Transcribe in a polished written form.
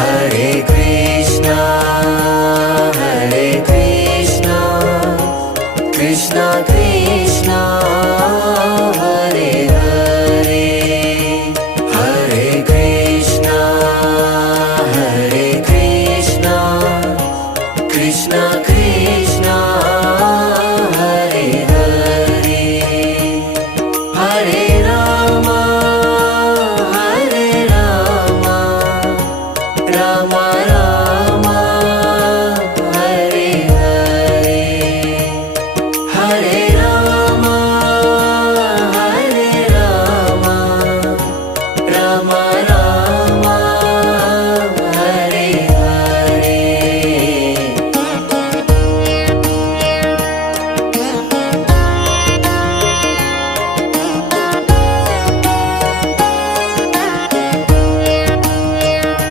Hare Krishna, Krishna Krishna, Hare Hare, Hare Krishna, Krishna Krishna, Hare Hare, Hare Rama, Rama Rama.